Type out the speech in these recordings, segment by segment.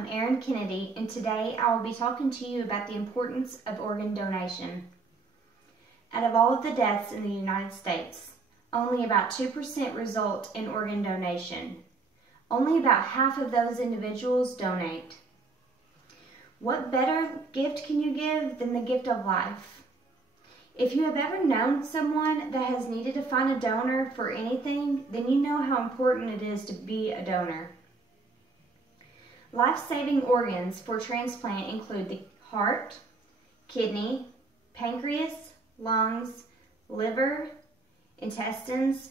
I'm Erin Kennedy, and today I will be talking to you about the importance of organ donation. Out of all of the deaths in the United States, only about 2% result in organ donation. Only about half of those individuals donate. What better gift can you give than the gift of life? If you have ever known someone that has needed to find a donor for anything, then you know how important it is to be a donor. Life-saving organs for transplant include the heart, kidney, pancreas, lungs, liver, intestines.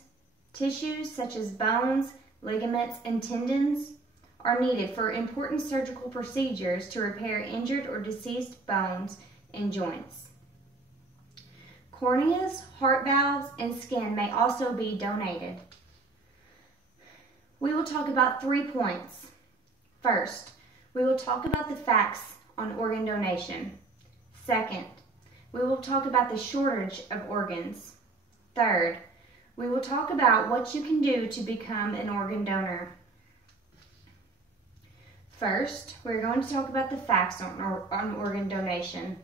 Tissues such as bones, ligaments, and tendons are needed for important surgical procedures to repair injured or deceased bones and joints. Corneas, heart valves, and skin may also be donated. We will talk about 3 points. First, we will talk about the facts on organ donation. Second, we will talk about the shortage of organs. Third, we will talk about what you can do to become an organ donor. First, we're going to talk about the facts on organ donation.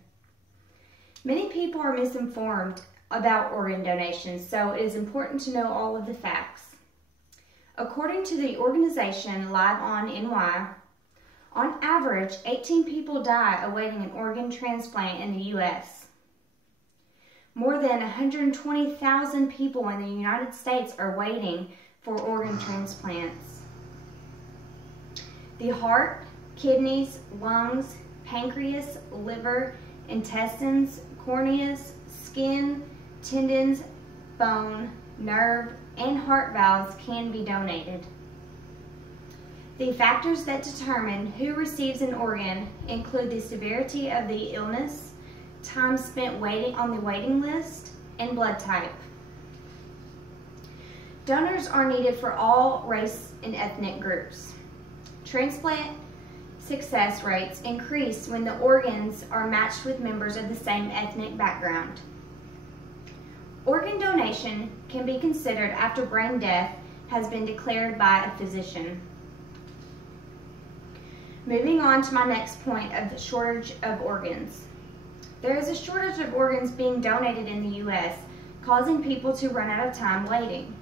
Many people are misinformed about organ donation, so it is important to know all of the facts. According to the organization Live On NY, on average, 18 people die awaiting an organ transplant in the U.S. More than 120,000 people in the United States are waiting for organ transplants. The heart, kidneys, lungs, pancreas, liver, intestines, corneas, skin, tendons, bone, nerve, and heart valves can be donated. The factors that determine who receives an organ include the severity of the illness, time spent waiting on the waiting list, and blood type. Donors are needed for all race and ethnic groups. Transplant success rates increase when the organs are matched with members of the same ethnic background. Organ donation can be considered after brain death has been declared by a physician. Moving on to my next point of the shortage of organs. There is a shortage of organs being donated in the U.S., causing people to run out of time waiting.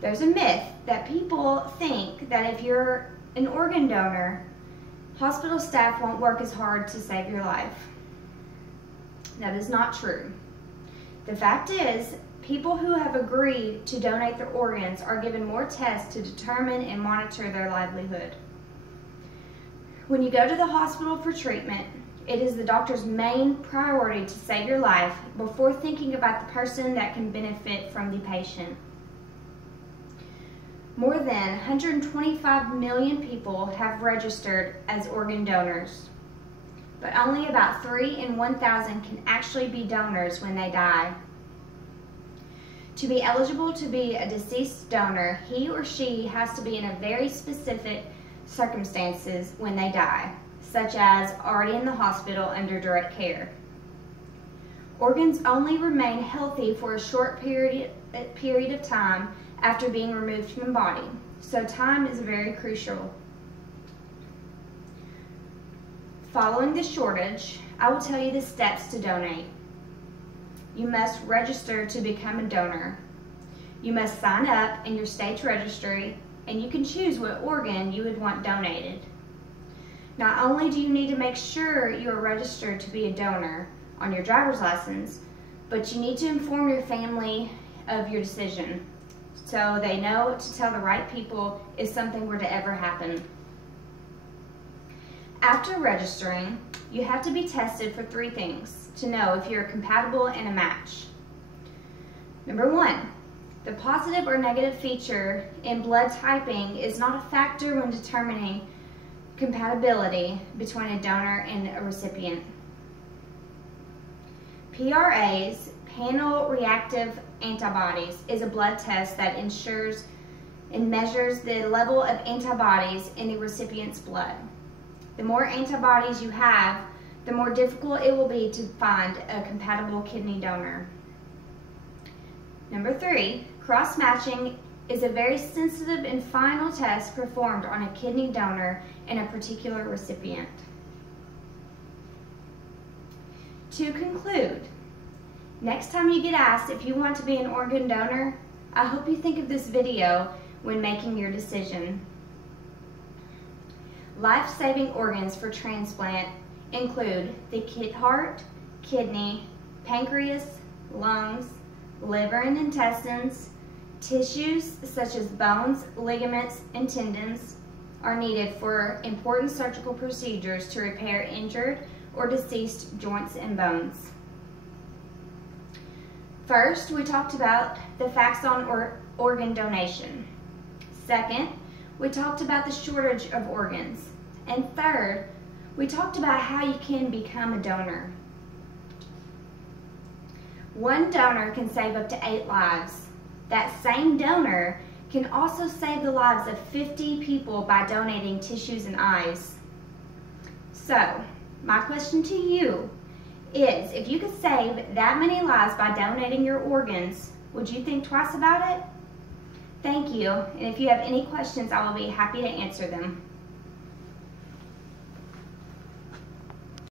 There's a myth that people think that if you're an organ donor, hospital staff won't work as hard to save your life. That is not true. The fact is, people who have agreed to donate their organs are given more tests to determine and monitor their livelihood. When you go to the hospital for treatment, it is the doctor's main priority to save your life before thinking about the person that can benefit from the patient. More than 125 million people have registered as organ donors, but only about 3 in 1,000 can actually be donors when they die. To be eligible to be a deceased donor, he or she has to be in a very specific circumstances when they die, such as already in the hospital under direct care. Organs only remain healthy for a short period of time after being removed from the body, so time is very crucial. Following the shortage, I will tell you the steps to donate. You must register to become a donor. You must sign up in your state's registry, and you can choose what organ you would want donated. Not only do you need to make sure you are registered to be a donor on your driver's license, but you need to inform your family of your decision so they know to tell the right people if something were to ever happen. After registering, you have to be tested for 3 things to know if you're compatible and a match. Number 1, the positive or negative feature in blood typing is not a factor when determining compatibility between a donor and a recipient. PRA's Panel Reactive Antibodies is a blood test that ensures and measures the level of antibodies in the recipient's blood. The more antibodies you have, the more difficult it will be to find a compatible kidney donor. Number 3, cross-matching is a very sensitive and final test performed on a kidney donor and a particular recipient. To conclude, next time you get asked if you want to be an organ donor, I hope you think of this video when making your decision. Life-saving organs for transplant include the heart, kidney, pancreas, lungs, liver and intestines. Tissues such as bones, ligaments, and tendons are needed for important surgical procedures to repair injured or deceased joints and bones. First, we talked about the facts on organ donation. Second, we talked about the shortage of organs. And third, we talked about how you can become a donor. One donor can save up to 8 lives. That same donor can also save the lives of 50 people by donating tissues and eyes. So, my question to you is, if you could save that many lives by donating your organs, would you think twice about it? Thank you, and if you have any questions, I will be happy to answer them.